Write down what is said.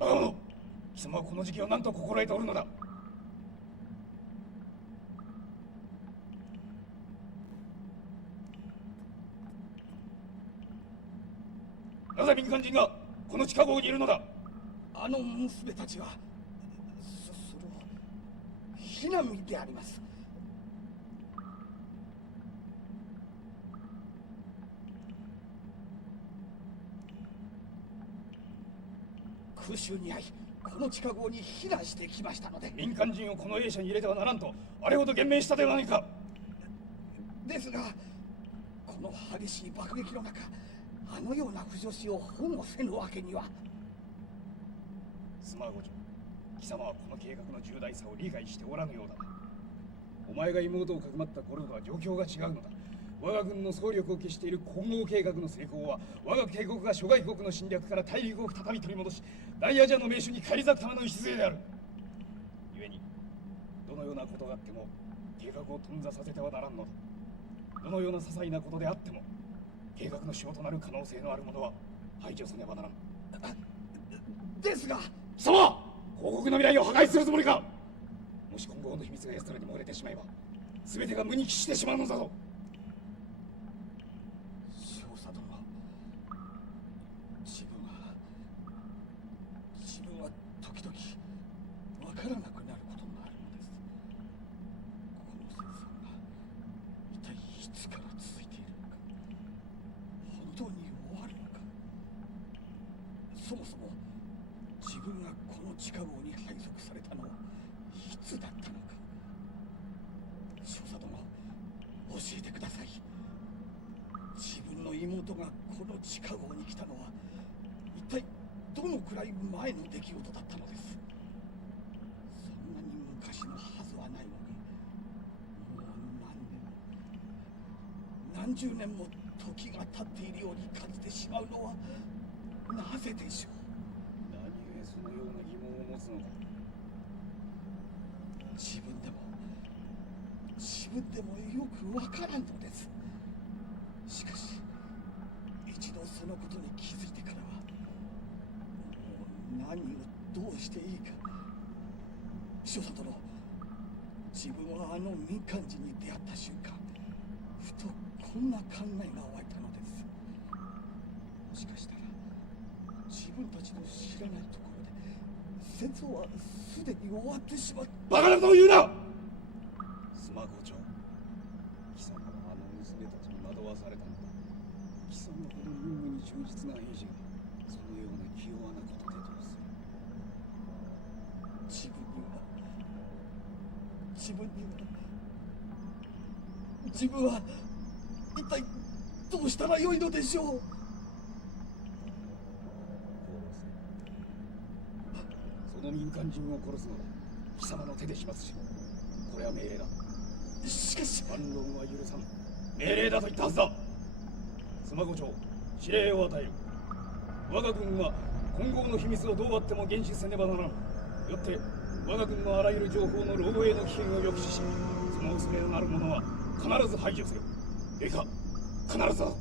バカ者、貴様はこの時期を何と心得ておるのだ。なぜ民間人がこの地下壕にいるのだ。あの娘たちは避難民であります。空襲に遭いこの地下壕に避難してきましたので。民間人をこの営舎に入れてはならんとあれほど言明したではないか。ですがこの激しい爆撃の中、あのような不女子を保護せぬわけには。スマーゴ長、貴様はこの計画の重大さを理解しておらぬようだな。お前が妹をかくまった頃とは状況が違うのだ。我が軍の総力を消している混合計画の成功は、我が帝国が諸外国の侵略から大陸を再び取り戻し、大アジアの名手に返り咲くための礎である。故にどのようなことがあっても計画を頓挫させてはならんのだ。どのような些細なことであっても計画の将となる可能性のあるものは排除せねばならん。ですが貴様、王国の未来を破壊するつもりか。もし混合の秘密が奴らに漏れてしまえば全てが無に帰してしまうのだぞ。少佐殿、自分は時々わからなくなることがあるのです。この戦争が一体いつから続いているのか、本当に終わるのか。そもそも自分がこの地下壕に配属されたのはいつだったのか。少佐殿、教えてください。自分の妹がこの地下壕に来たのは一体どのくらい前の出来事だったのです。そんなに昔のはずはないのに、もう何十年も時が経っているように感じてしまうのはなぜでしょう。何故そのような疑問を持つのか。自分でもよくわからんのです。しかし一度そのことに気づいてからはもう何をどうしていいか。少佐殿、自分はあの民間人に出会った瞬間、ふとこんな考えが湧いたのです。もしかしたら自分たちの知らないところで戦争はすでに終わってしまった。バカなことを言うな。スマー校長、貴様はあの娘たちに惑わされたのだ。貴様ほど任務に忠実な兵士がそのような気弱なことでどうする。自分は一体どうしたらよいのでしょう。その民間人を殺すのは貴様の手でしますし、これは命令だ。しかし反論は許さん。命令だと言ったはずだ。スマゴ長、指令を与える。我が軍は混合の秘密をどうあっても厳守せねばならん。よって我が軍のあらゆる情報の漏洩の危険を抑止し、その薄れのなる者は必ず排除せよ。いいか、必ずだ。